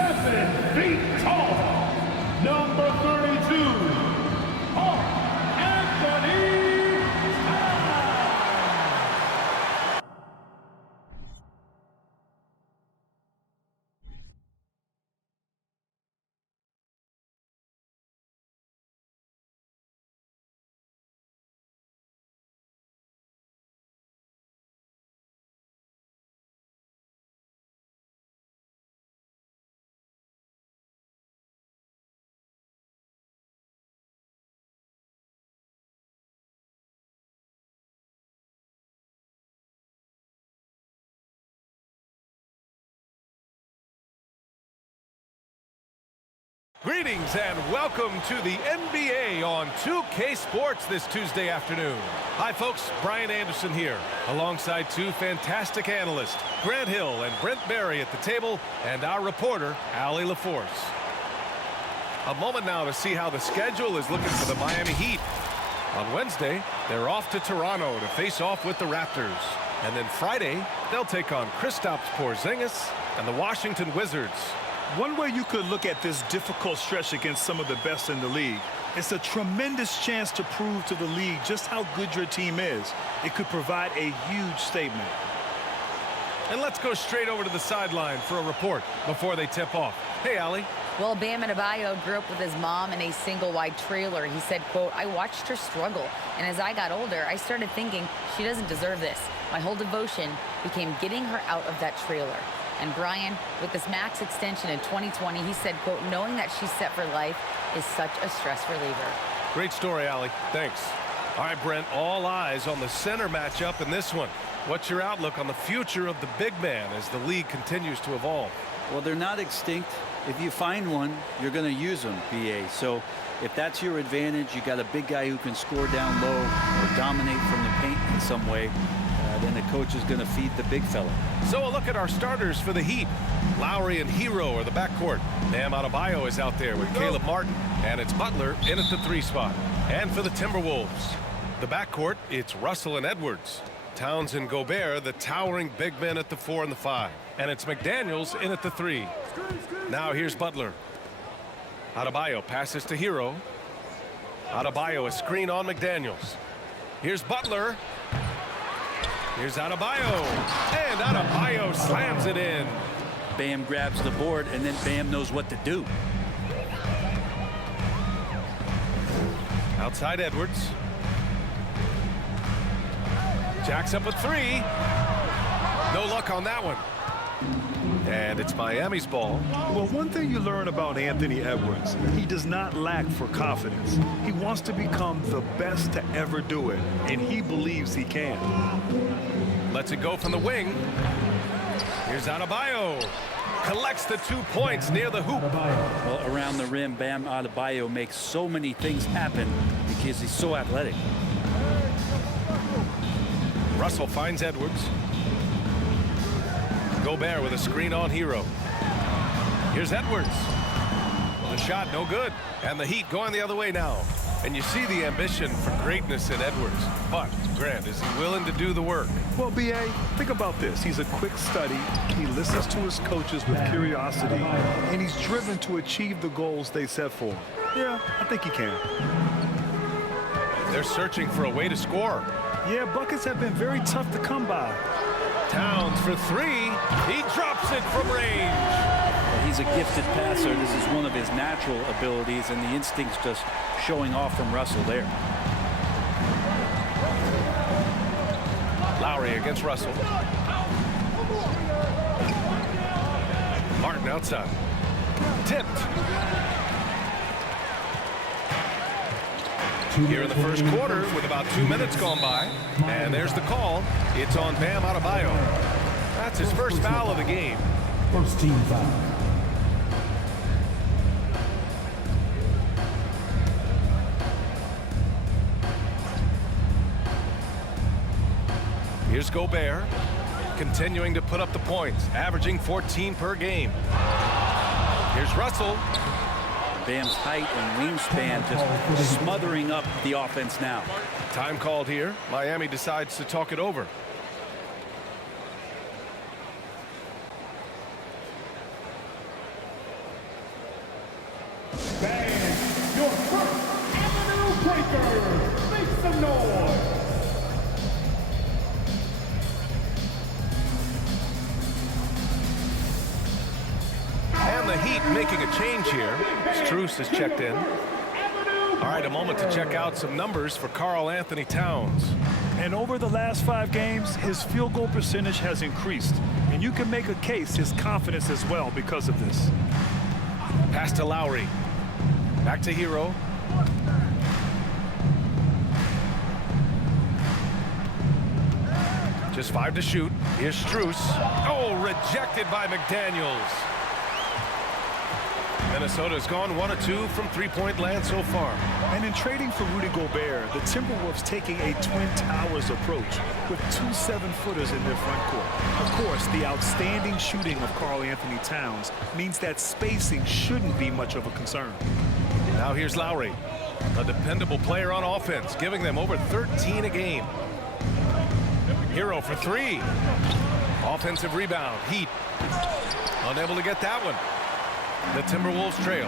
7 feet tall, number 32, Anthony. Greetings and welcome to the NBA on 2K Sports this Tuesday afternoon. Hi folks, Brian Anderson here, alongside two fantastic analysts, Grant Hill and Brent Barry at the table, and our reporter, Allie LaForce. A moment now to see how the schedule is looking for the Miami Heat. On Wednesday, they're off to Toronto to face off with the Raptors. And then Friday, they'll take on Kristaps Porzingis and the Washington Wizards. One way you could look at this difficult stretch against some of the best in the league, it's a tremendous chance to prove to the league just how good your team is. It could provide a huge statement. And let's go straight over to the sideline for a report before they tip off. Hey, Allie. Well, Bam Adebayo grew up with his mom in a single-wide trailer. He said, quote, "I watched her struggle, and as I got older, I started thinking she doesn't deserve this. My whole devotion became getting her out of that trailer." And Brian, with this max extension in 2020, he said, quote, "Knowing that she's set for life is such a stress reliever." Great story, Allie. Thanks. All right, Brent, all eyes on the center matchup in this one. What's your outlook on the future of the big man as the league continues to evolve? Well, they're not extinct. If you find one, you're going to use them, BA. So if that's your advantage, you got a big guy who can score down low or dominate from the paint in some way, then the coach is going to feed the big fella. So a look at our starters for the Heat. Lowry and Hero are the backcourt. Bam Adebayo is out there with Caleb Martin, and it's Butler in at the 3 spot. And for the Timberwolves, the backcourt, it's Russell and Edwards. Towns and Gobert, the towering big men at the 4 and the 5. And it's McDaniels in at the 3. Now here's Butler. Adebayo passes to Hero. Adebayo a screen on McDaniels. Here's Butler. Here's Adebayo. And Adebayo slams it in. Bam grabs the board, and then Bam knows what to do. Outside Edwards. Jacks up a 3. No luck on that one. And it's Miami's ball. Well, one thing you learn about Anthony Edwards, he does not lack for confidence. He wants to become the best to ever do it, and he believes he can. Lets it go from the wing. Here's Adebayo. Collects the 2 points near the hoop. Well, around the rim, Bam Adebayo makes so many things happen because he's so athletic. Russell finds Edwards. Gobert with a screen on Hero. Here's Edwards. The shot no good. And the Heat going the other way now. And you see the ambition for greatness in Edwards. But, Grant, is he willing to do the work? Well, BA, think about this. He's a quick study. He listens to his coaches with curiosity. And he's driven to achieve the goals they set for him. Yeah, I think he can. They're searching for a way to score. Yeah, buckets have been very tough to come by. Towns for 3. He drops it from range. He's a gifted passer. This is one of his natural abilities, and the instinct's just showing off from Russell there. Lowry against Russell. Martin outside. Tipped. Here in the first quarter with about 2 minutes gone by. And there's the call. It's on Bam Adebayo. That's his first foul of the game. First team foul. Here's Gobert, continuing to put up the points, averaging 14 per game. Here's Russell. Bam's height and wingspan just smothering up the offense now. Time called here. Miami decides to talk it over. Illinois. And the Heat making a change here. Strus has checked in. All right, a moment to check out some numbers for Karl Anthony Towns. And over the last 5 games, his field goal percentage has increased. And you can make a case his confidence as well because of this. Pass to Lowry. Back to Hero. Just 5 to shoot. Here's Strus. Oh, rejected by McDaniels. Minnesota's gone 1 of 2 from three-point land so far. And in trading for Rudy Gobert, the Timberwolves taking a Twin Towers approach with 2 7-footers in their front court. Of course, the outstanding shooting of Karl Anthony Towns means that spacing shouldn't be much of a concern. Now here's Lowry, a dependable player on offense, giving them over 13 a game. Hero for 3. Offensive rebound. Heat unable to get that one. The Timberwolves trail.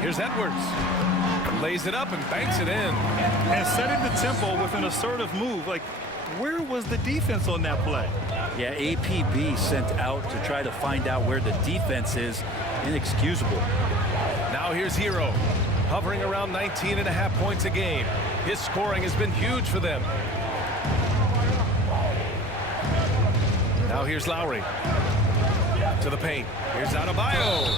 Here's Edwards. Lays it up and banks it in. And setting the tempo with an assertive move. Like, where was the defense on that play? Yeah, APB sent out to try to find out where the defense is. Inexcusable. Now here's Hero, hovering around 19.5 points a game. His scoring has been huge for them. Now here's Lowry. To the paint. Here's Adebayo.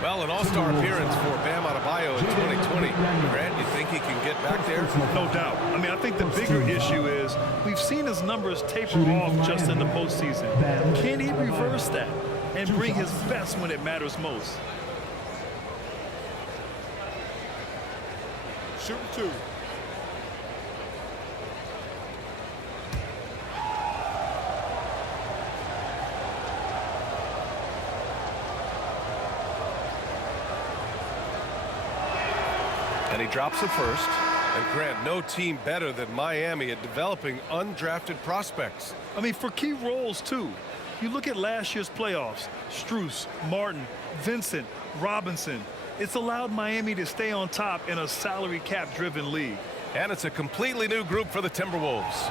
Well, an all-star appearance for Bam Adebayo in 2020. Grant, you think he can get back there? No doubt. I mean, I think the bigger issue is we've seen his numbers taper off just in the postseason. Can he reverse that and bring his best when it matters most? Shoot 2. And he drops the first. And Grant, no team better than Miami at developing undrafted prospects. I mean, for key roles, too. You look at last year's playoffs, Strus, Martin, Vincent, Robinson. It's allowed Miami to stay on top in a salary cap-driven league. And it's a completely new group for the Timberwolves.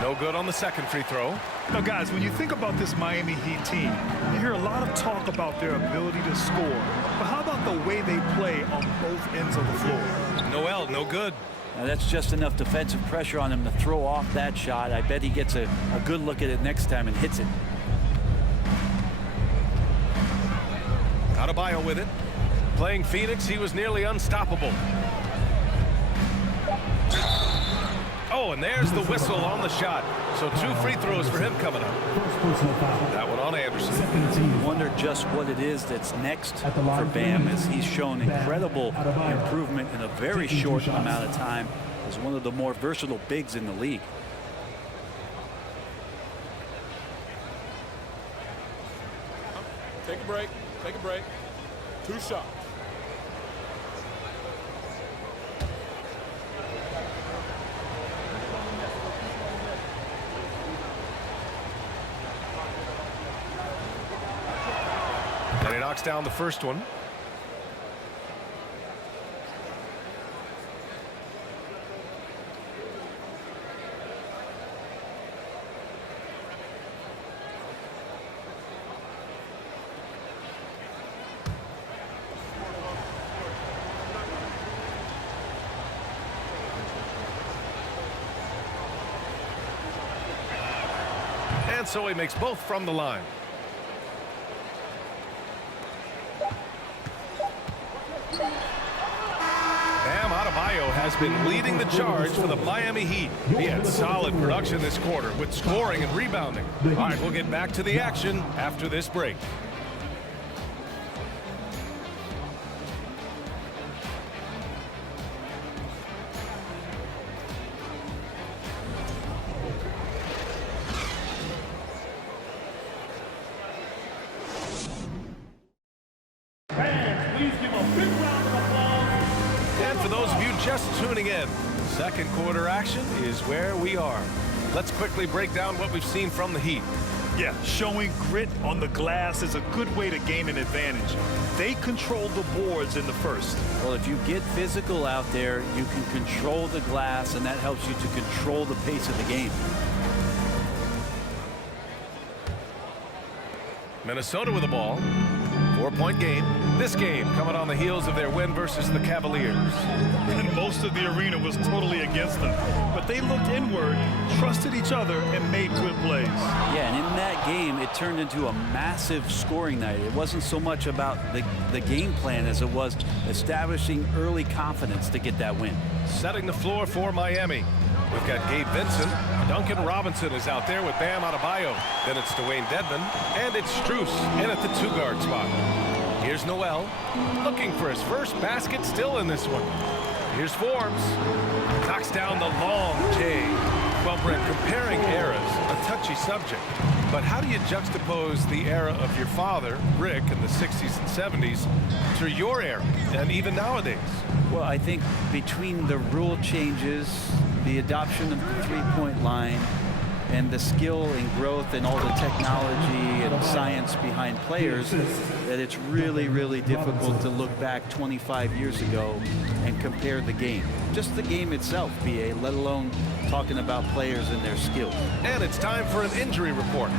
No good on the second free throw. Now, guys, when you think about this Miami Heat team, you hear a lot of talk about their ability to score. But how about the way they play on both ends of the floor? Noel, no good. Now that's just enough defensive pressure on him to throw off that shot. I bet he gets a good look at it next time and hits it. Adebayo with it. Playing Phoenix, he was nearly unstoppable. Oh, and there's the whistle on the shot. So 2 free throws for him coming up. That one on Anderson. Wonder just what it is that's next for Bam, as he's shown incredible improvement in a very short amount of time as one of the more versatile bigs in the league. Take a break. Take a break. 2 shots. And he knocks down the first one. And so he makes both from the line. Bam Adebayo has been leading the charge for the Miami Heat. He had solid production this quarter with scoring and rebounding. All right, we'll get back to the action after this break. Fans, please give a big round of applause. And for those of you just tuning in, second quarter action is where we are. Let's quickly break down what we've seen from the Heat. Yeah, showing grit on the glass is a good way to gain an advantage. They control the boards in the first. Well, if you get physical out there, you can control the glass, and that helps you to control the pace of the game. Minnesota with the ball. 4-point game. This game coming on the heels of their win versus the Cavaliers. And most of the arena was totally against them. But they looked inward, trusted each other, and made good plays. Yeah, and in that game, it turned into a massive scoring night. It wasn't so much about the game plan as it was establishing early confidence to get that win. Setting the floor for Miami. We've got Gabe Vincent. Duncan Robinson is out there with Bam Adebayo. Then it's Dwayne Dedmon. And it's Strus in at the 2-guard spot. Here's Noel looking for his first basket, still in this one. Here's Forbes. Knocks down the long J. Well, Brent, comparing eras, a touchy subject. But how do you juxtapose the era of your father, Rick, in the 60s and 70s to your era, and even nowadays? Well, I think between the rule changes, the adoption of the three-point line, and the skill and growth and all the technology and science behind players, that it's really, really difficult to look back 25 years ago and compare the game. Just the game itself, BA, let alone talking about players and their skills. And it's time for an injury report.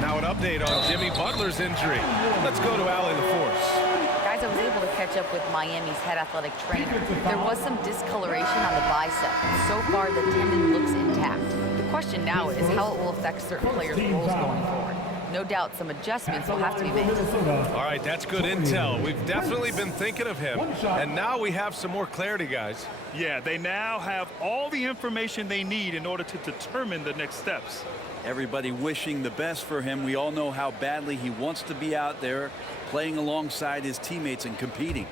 Now an update on Jimmy Butler's injury. Let's go to Allie LaForce. Guys, I was able to catch up with Miami's head athletic trainer. There was some discoloration on the bicep. So far, the tendon looks intact. The question now is how it will affect certain players' roles going forward. No doubt some adjustments will have to be made. All right, that's good intel. We've definitely been thinking of him. And now we have some more clarity, guys. Yeah, they now have all the information they need in order to determine the next steps. Everybody wishing the best for him. We all know how badly he wants to be out there playing alongside his teammates and competing.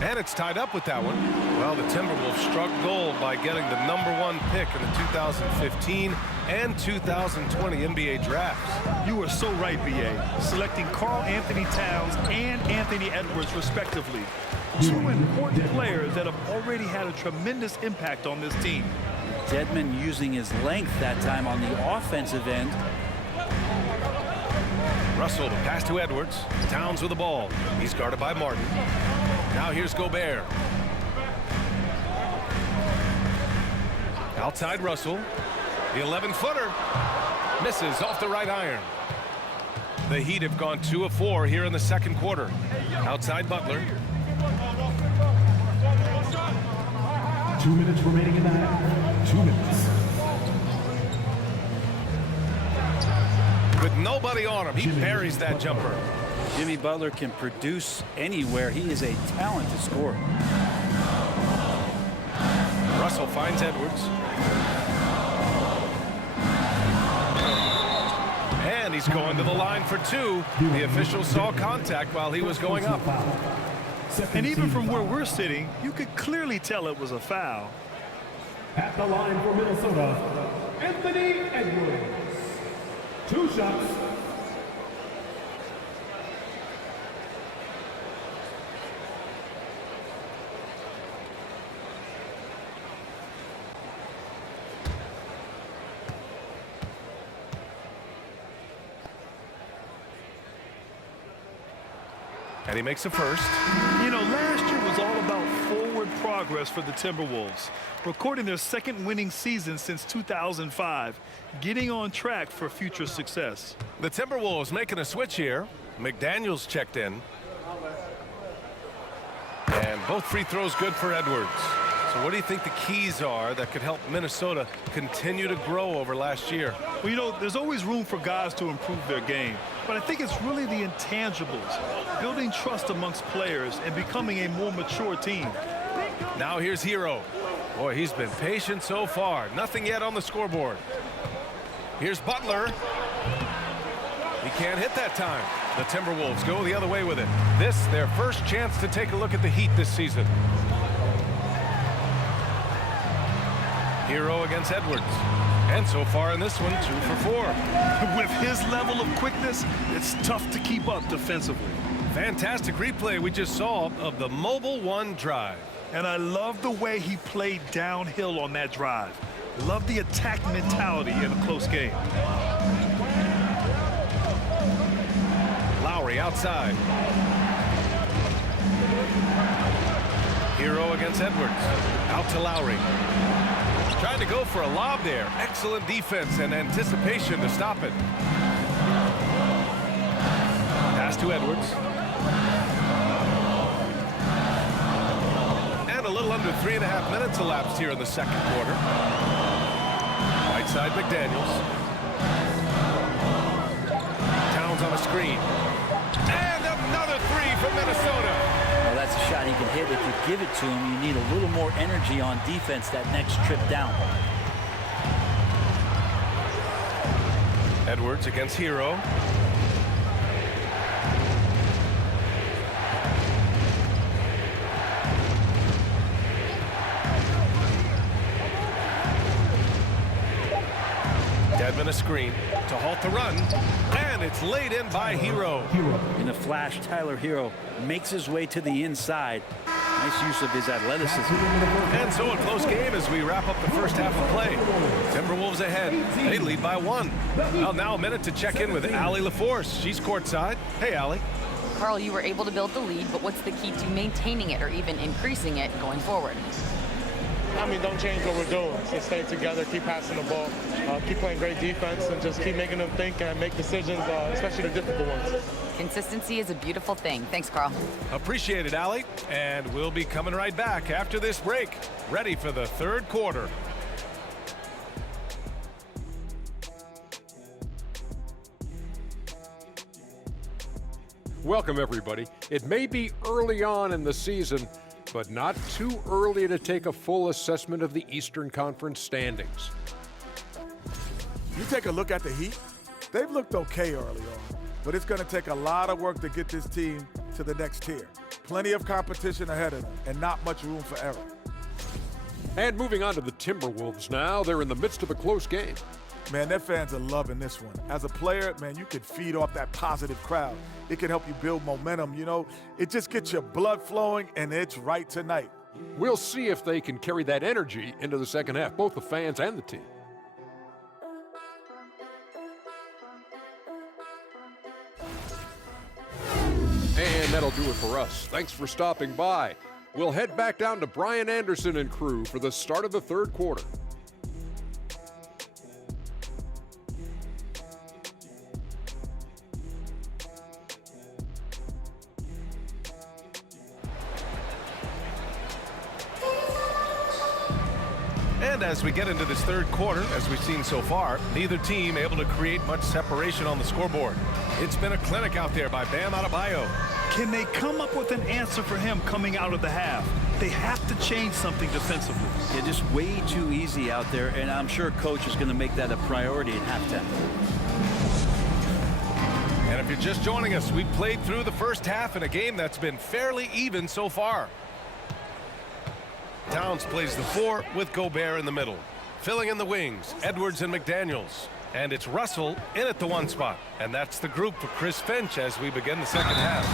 And it's tied up with that one. Well, the Timberwolves struck gold by getting the #1 pick in the 2015 and 2020 NBA drafts. You are so right, BA. Selecting Karl Anthony Towns and Anthony Edwards, respectively. Two important players that have already had a tremendous impact on this team. Dedmon using his length that time on the offensive end. Russell, the pass to Edwards. Towns with the ball. He's guarded by Martin. Now here's Gobert. Outside Russell. The 11-footer. Misses off the right iron. The Heat have gone 2 of 4 here in the second quarter. Outside Butler. 2 minutes remaining in the half. 2 minutes. With nobody on him, he buries that jumper. Jimmy Butler can produce anywhere. He is a talented scorer. Russell finds Edwards. And he's going to the line for 2. The official saw contact while he was going up. And even from where we're sitting, you could clearly tell it was a foul. At the line for Minnesota, Anthony Edwards. 2 shots. And he makes a first. You know, last year was all about forward progress for the Timberwolves, recording their second winning season since 2005, getting on track for future success. The Timberwolves making a switch here. McDaniels checked in. And both free throws good for Edwards. So what do you think the keys are that could help Minnesota continue to grow over last year? Well, you know, there's always room for guys to improve their game, but I think it's really the intangibles, building trust amongst players and becoming a more mature team. Now here's Hero. Boy, he's been patient so far. Nothing yet on the scoreboard. Here's Butler. He can't hit that time. The Timberwolves go the other way with it. This, their first chance to take a look at the Heat this season. Hero against Edwards. And so far in this one, 2 for 4. With his level of quickness, it's tough to keep up defensively. Fantastic replay we just saw of the Mobile One drive. And I love the way he played downhill on that drive. Love the attack mentality in a close game. Lowry outside. Hero against Edwards. Out to Lowry. Trying to go for a lob there. Excellent defense and anticipation to stop it. Pass to Edwards. And a little under 3.5 minutes elapsed here in the second quarter. Right side McDaniels. Towns on a screen. And another three from Minnesota. Well, that's a shot he can hit. If you give it to him, you need a little more energy on defense that next trip down. Edwards against Hero. Deadman a screen to halt the run, and it's laid in by Hero. In a flash, Tyler Hero makes his way to the inside. Nice use of his athleticism. And so a close game as we wrap up the first half of play. Timberwolves ahead. They lead by 1. Well, now a minute to check in with Allie LaForce. She's courtside. Hey, Allie. Carl, you were able to build the lead, but what's the key to maintaining it or even increasing it going forward? I mean, don't change what we're doing. Just stay together, keep passing the ball, keep playing great defense, and just keep making them think and make decisions, especially the difficult ones. Consistency is a beautiful thing. Thanks, Carl. Appreciate it, Allie. And we'll be coming right back after this break. Ready for the third quarter. Welcome, everybody. It may be early on in the season, but not too early to take a full assessment of the Eastern Conference standings. You take a look at the Heat, they've looked okay early on, but it's going to take a lot of work to get this team to the next tier. Plenty of competition ahead of them and not much room for error. And moving on to the Timberwolves now, they're in the midst of a close game. Man, their fans are loving this one. As a player, man, you could feed off that positive crowd. It can help you build momentum, you know. It just gets your blood flowing, and it's right tonight. We'll see if they can carry that energy into the second half, both the fans and the team. And that'll do it for us. Thanks for stopping by. We'll head back down to Brian Anderson and crew for the start of the third quarter. And as we get into this third quarter, as we've seen so far, neither team able to create much separation on the scoreboard. It's been a clinic out there by Bam Adebayo. Can they come up with an answer for him coming out of the half? They have to change something defensively. They're just way too easy out there, and I'm sure coach is going to make that a priority at halftime. And if you're just joining us, we've played through the first half in a game that's been fairly even so far. Towns plays the 4 with Gobert in the middle. Filling in the wings, Edwards and McDaniels. And it's Russell in at the 1 spot. And that's the group for Chris Finch as we begin the second half.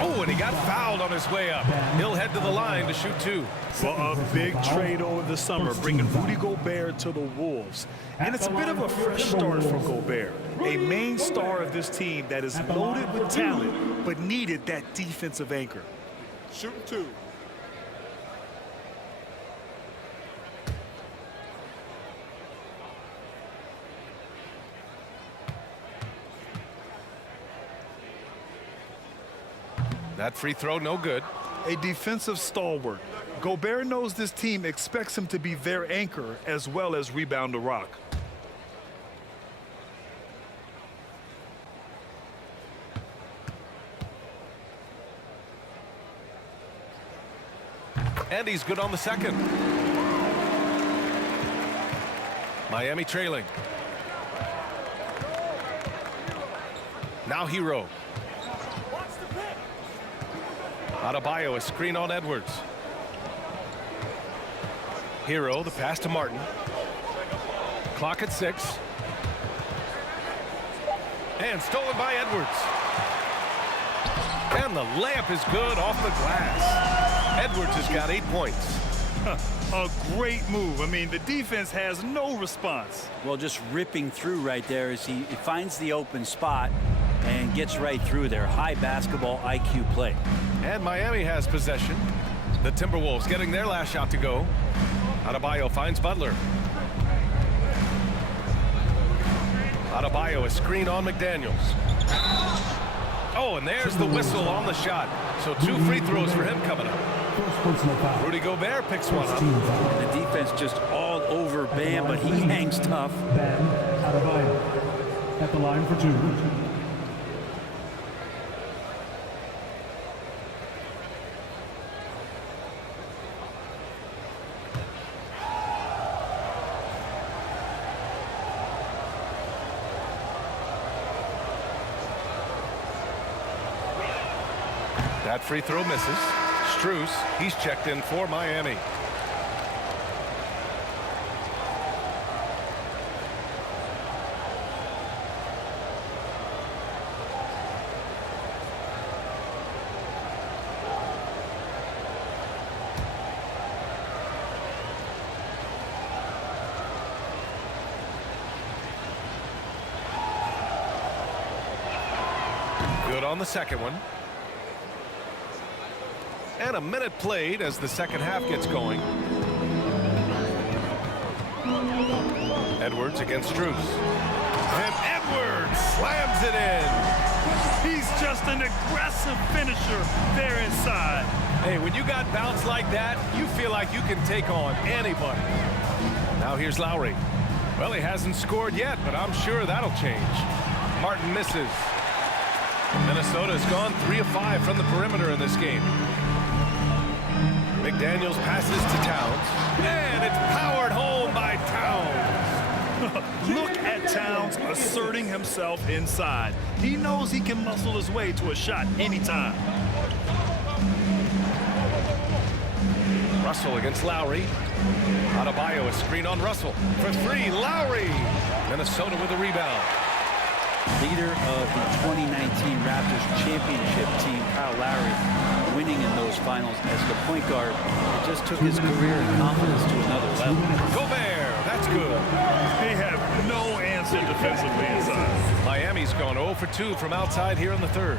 Oh, and he got fouled on his way up. He'll head to the line to shoot 2. For a big trade over the summer, bringing Rudy Gobert to the Wolves. And it's a bit of a fresh start for Gobert, a main star of this team that is loaded with talent, but needed that defensive anchor. Shooting 2. That free throw, no good. A defensive stalwart. Gobert knows this team expects him to be their anchor as well as rebound the rock. And he's good on the second. Miami trailing. Now Hero. Adebayo, a screen on Edwards. Hero, the pass to Martin. Clock at 6. And stolen by Edwards. And the layup is good off the glass. Edwards has got 8 points. A great move. I mean, the defense has no response. Well, just ripping through right there as he finds the open spot and gets right through there. High basketball IQ play. And Miami has possession. The Timberwolves getting their last shot to go. Adebayo finds Butler. Adebayo, a screen on McDaniels. Oh, and there's the whistle on the shot. So 2 free throws for him coming up. Rudy Gobert picks one up. The defense just all over Bam, but he hangs tough. Bam Adebayo at the line for 2. That free throw misses. Strus, he's checked in for Miami. Good on the second one. And a minute played as the second half gets going. Edwards against Strus. And Edwards slams it in. He's just an aggressive finisher there inside. Hey, when you got bounce like that, you feel like you can take on anybody. Now here's Lowry. Well, he hasn't scored yet, but I'm sure that'll change. Martin misses. Minnesota's gone 3 of 5 from the perimeter in this game. McDaniels passes to Towns, and it's powered home by Towns. Look at Towns asserting himself inside. He knows he can muscle his way to a shot anytime. Russell against Lowry. Adebayo, a screen on Russell. For 3, Lowry. Minnesota with a rebound. Leader of the 2019 Raptors championship team, Kyle Lowry, winning in those finals as the point guard. It just took his career and confidence to another level. Gobert, that's good. They have no answer defensively inside. Miami's gone 0 for 2 from outside here in the third.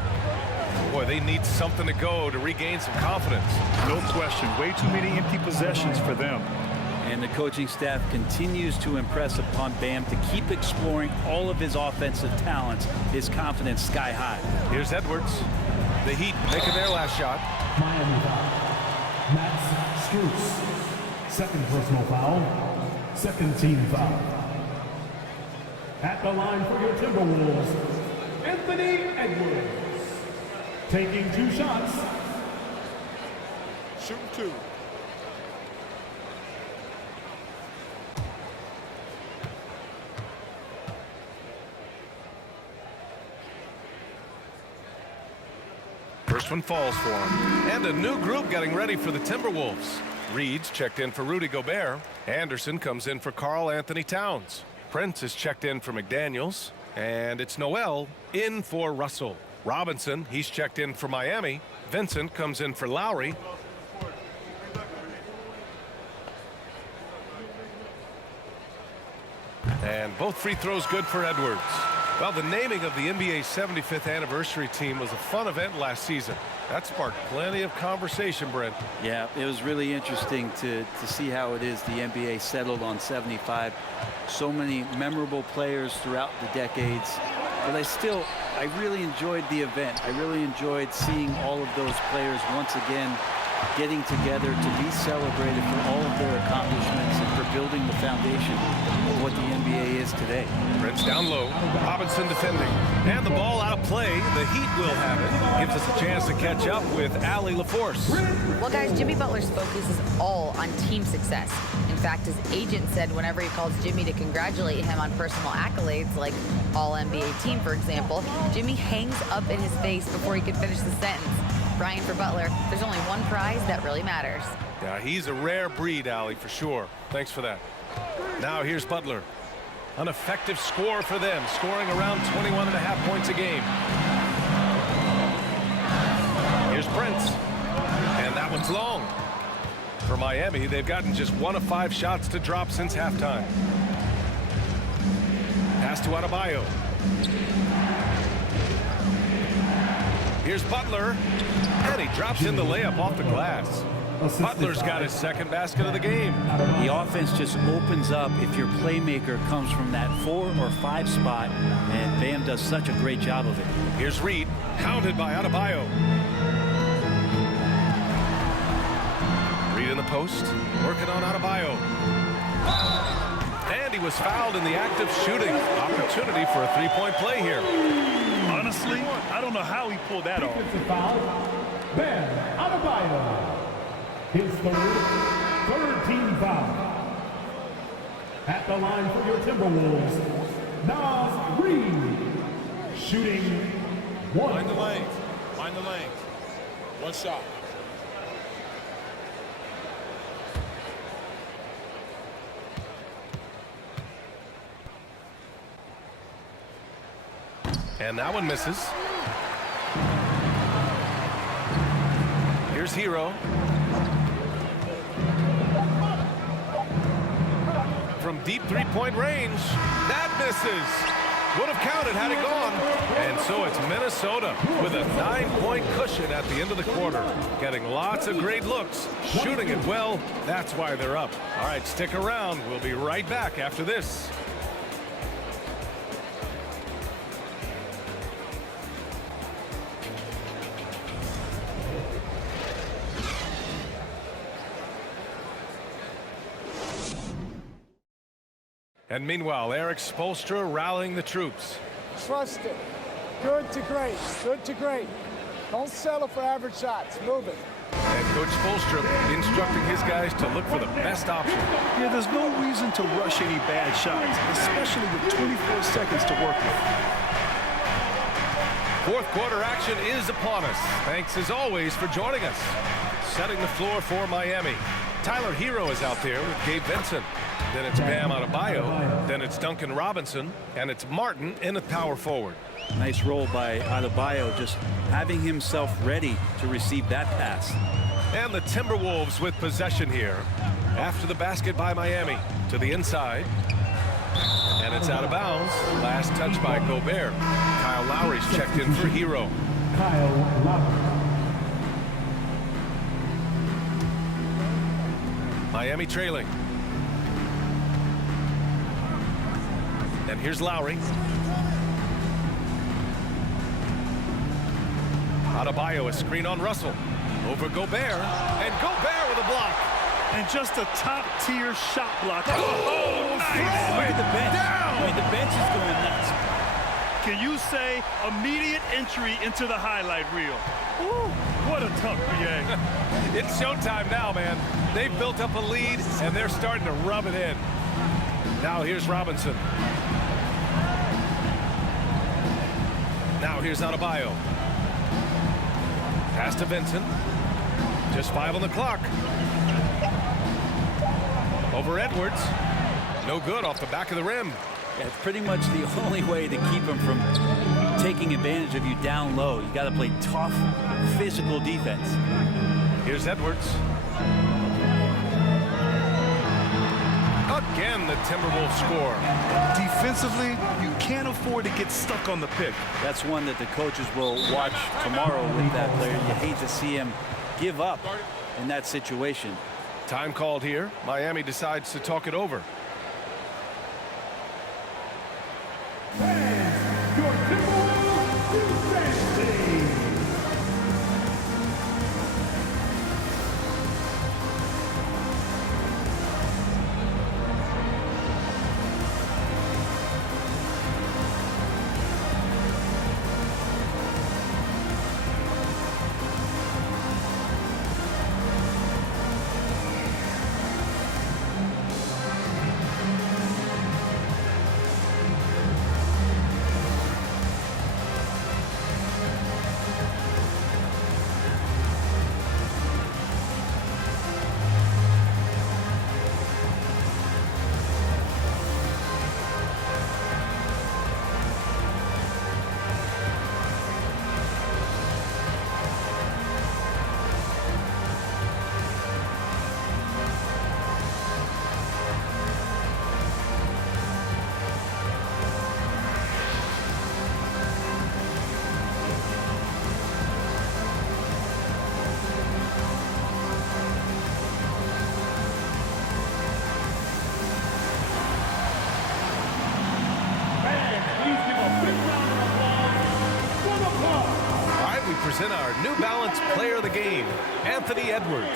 Boy, they need something to go to regain some confidence. No question. Way too many empty possessions for them. And the coaching staff continues to impress upon Bam to keep exploring all of his offensive talents. His confidence sky high. Here's Edwards. The Heat making their last shot. Miami foul. Max Strus. Second personal foul. Second team foul. At the line for your Timberwolves, Anthony Edwards. Taking 2 shots. Shooting 2. First one falls for him. And a new group getting ready for the Timberwolves. Reed's checked in for Rudy Gobert. Anderson comes in for Karl Anthony Towns. Prince is checked in for McDaniels. And it's Noel in for Russell. Robinson, he's checked in for Miami. Vincent comes in for Lowry. And both free throws good for Edwards. Well, the naming of the NBA's 75th anniversary team was a fun event last season. That sparked plenty of conversation, Brent. Yeah, it was really interesting to see how it is the NBA settled on 75. So many memorable players throughout the decades. But I really enjoyed the event. I really enjoyed seeing all of those players once again getting together to be celebrated for all of their accomplishments and for building the foundation of what the NBA is today. Prince down low. Robinson defending. And the ball out of play. The Heat will have it. Gives us a chance to catch up with Allie LaForce. Well, guys, Jimmy Butler's focus is all on team success. In fact, his agent said whenever he calls Jimmy to congratulate him on personal accolades, like All-NBA team, for example, Jimmy hangs up in his face before he can finish the sentence. Brian, for Butler, there's only one prize that really matters. Yeah, he's a rare breed, Allie, for sure. Thanks for that. Now here's Butler. An effective score for them, scoring around 21.5 points a game. defense. And that one's long. For Miami, they've gotten just 1 of 5 shots to drop since halftime. Pass to Adebayo. Here's Butler. And he drops in the layup off the glass. Butler's got his second basket of the game. The offense just opens up if your playmaker comes from that 4 or 5 spot, and Bam does such a great job of it. Here's Reed, hounded by Adebayo. Reed in the post, working on Adebayo. And he was fouled in the act of shooting. Opportunity for a 3-point play here. Honestly, I don't know how he pulled that off. Defensive foul. Bam Adebayo. His third team foul. At the line for your Timberwolves, Nas Reed. Shooting 1. Mind the lane. Mind the lane. One shot. And that one misses. Here's Hero. From deep 3-point range. That misses. Would have counted had it gone. And so it's Minnesota with a 9-point cushion at the end of the quarter. Getting lots of great looks. Shooting it well. That's why they're up. All right, stick around. We'll be right back after this. And meanwhile, Eric Spoelstra rallying the troops. Trust it. Good to great. Good to great. Don't settle for average shots. Move it. And Coach Spoelstra instructing his guys to look for the best option. Yeah, there's no reason to rush any bad shots, especially with 24 seconds to work with. Fourth quarter action is upon us. Thanks as always for joining us. Setting the floor for Miami. Tyler Hero is out there with Gabe Vincent. Then it's Bam Adebayo. Then it's Duncan Robinson. And it's Martin in at power forward. Nice roll by Adebayo, just having himself ready to receive that pass. And the Timberwolves with possession here. After the basket by Miami. To the inside. And it's out of bounds. Last touch by Gobert. Kyle Lowry's checked in for Hero. Kyle Lowry. Miami trailing. And here's Lowry. Adebayo, a screen on Russell. Over Gobert. And Gobert with a block. And just a top-tier shot block. Oh, nice. Look at the bench. Down. I mean, the bench is going nuts. Can you say immediate entry into the highlight reel? Woo, what a tough BA. It's showtime now, man. They've built up a lead, and they're starting to rub it in. Now here's Robinson. Now here's Adebayo. Pass to Vincent. Just 5 on the clock. Over Edwards. No good off the back of the rim. Yeah, it's pretty much the only way to keep him from taking advantage of you down low. You got to play tough, physical defense. Here's Edwards. Again, the Timberwolves score. Defensively, you can't afford to get stuck on the pick. That's one that the coaches will watch tomorrow with that player. You hate to see him give up in that situation. Time called here. Miami decides to talk it over. Your Timberwolves defense team. present our New Balance Player of the Game, Anthony Edwards.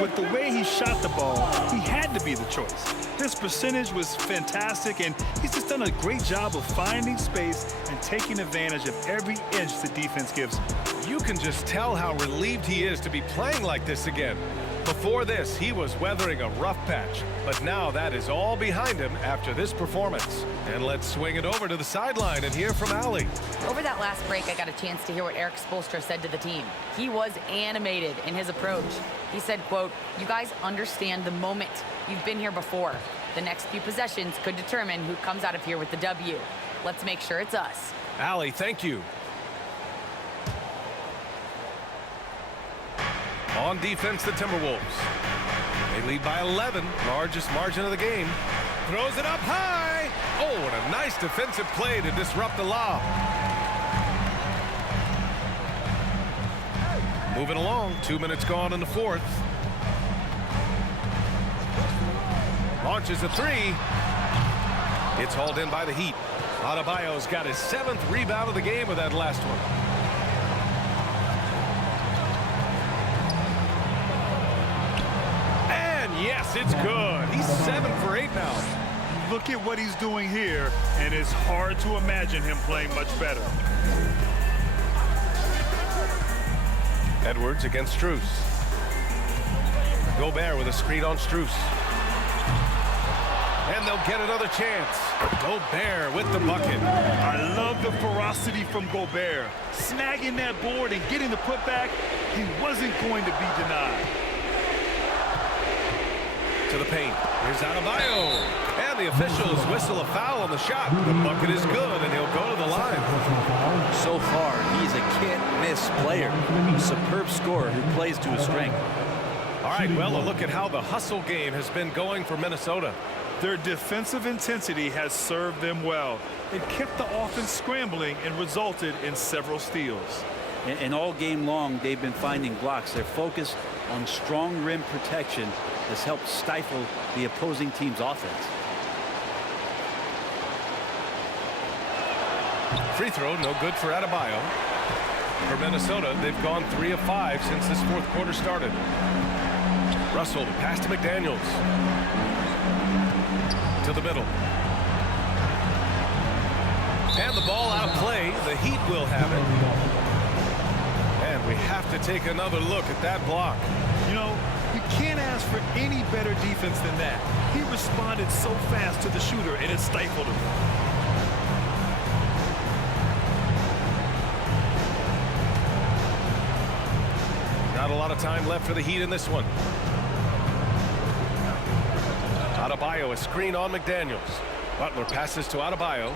With the way he shot the ball, he had to be the choice. His percentage was fantastic, and he's just done a great job of finding space and taking advantage of every inch the defense gives him. You can just tell how relieved he is to be playing like this again. Before this, he was weathering a rough patch, but now that is all behind him after this performance. And let's swing it over to the sideline and hear from Allie. Over that last break, I got a chance to hear what Eric Spoelstra said to the team. He was animated in his approach. He said, quote, "You guys understand the moment. You've been here before. The next few possessions could determine who comes out of here with the W. Let's make sure it's us." Allie, thank you. On defense, the Timberwolves. They lead by 11, largest margin of the game. Throws it up high. Oh, and a nice defensive play to disrupt the lob. Moving along, 2 minutes gone in the fourth. Launches a three. It's hauled in by the Heat. Adebayo's got his 7th rebound of the game with that last one. Yes, it's good. He's 7 for 8 now. Look at what he's doing here, and it's hard to imagine him playing much better. Edwards against Strus. Gobert with a screen on Strus. And they'll get another chance. Gobert with the bucket. I love the ferocity from Gobert. Snagging that board and getting the putback, he wasn't going to be denied. To the paint. Here's Adebayo. And the officials whistle a foul on the shot. The bucket is good, and he'll go to the line. So far, he's a can't-miss player. A superb scorer who plays to his strength. All right, well, a look at how the hustle game has been going for Minnesota. Their defensive intensity has served them well. It kept the offense scrambling and resulted in several steals. And all game long, they've been finding blocks. Their focus on strong rim protection has helped stifle the opposing team's offense. Free throw, no good for Adebayo. For Minnesota, they've gone 3 of 5 since this fourth quarter started. Russell, pass to McDaniels. To the middle. And the ball out of play. The Heat will have it. And we have to take another look at that block. You know, you can't ask for any better defense than that. He responded so fast to the shooter, and it stifled him. Not a lot of time left for the Heat in this one. Adebayo, a screen on McDaniels. Butler passes to Adebayo.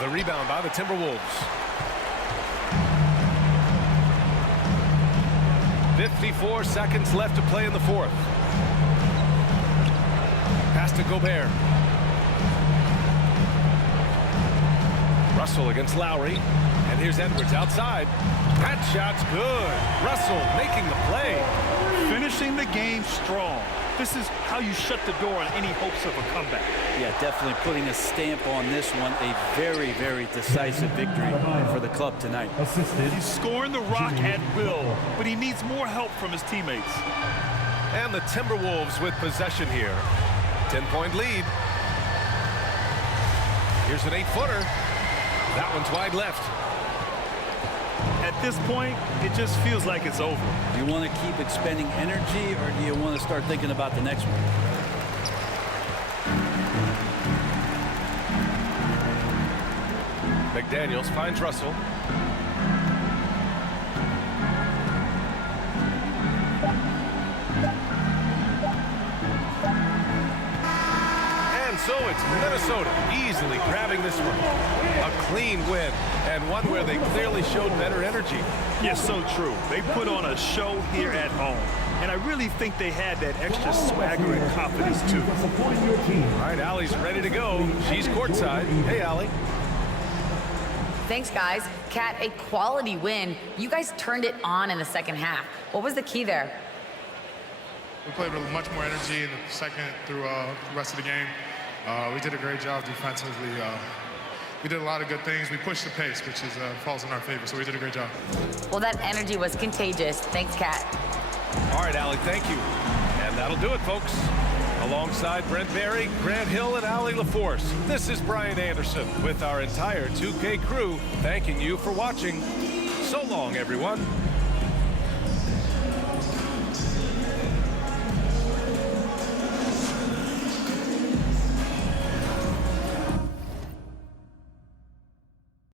The rebound by the Timberwolves. 54 seconds left to play in the fourth. Pass to Gobert. Russell against Lowry. And here's Edwards outside. That shot's good. Russell making the play. Finishing the game strong. This is how you shut the door on any hopes of a comeback. Yeah, definitely putting a stamp on this one. A very, very decisive victory for the club tonight. He's scoring the rock at will, but he needs more help from his teammates. And the Timberwolves with possession here. 10-point lead. Here's an 8-footer. That one's wide left. At this point, it just feels like it's over. Do you want to keep expending energy, or do you want to start thinking about the next one? McDaniels finds Russell. And so it's Minnesota easily grabbing this one. A clean win, and one where they clearly showed better energy. Yes, so true. They put on a show here at home, and I really think they had that extra swagger and confidence, too. All right, Allie's ready to go. She's courtside. Hey, Allie. Thanks, guys. Kat, a quality win. You guys turned it on in the second half. What was the key there? We played with much more energy in the second through the rest of the game. We did a great job defensively. we did a lot of good things. We pushed the pace, which is falls in our favor, so we did a great job. Well, that energy was contagious. Thanks, Kat. All right, Allie, thank you. And that'll do it, folks. Alongside Brent Barry, Grant Hill, and Allie LaForce, this is Brian Anderson with our entire 2K crew thanking you for watching. So long, everyone.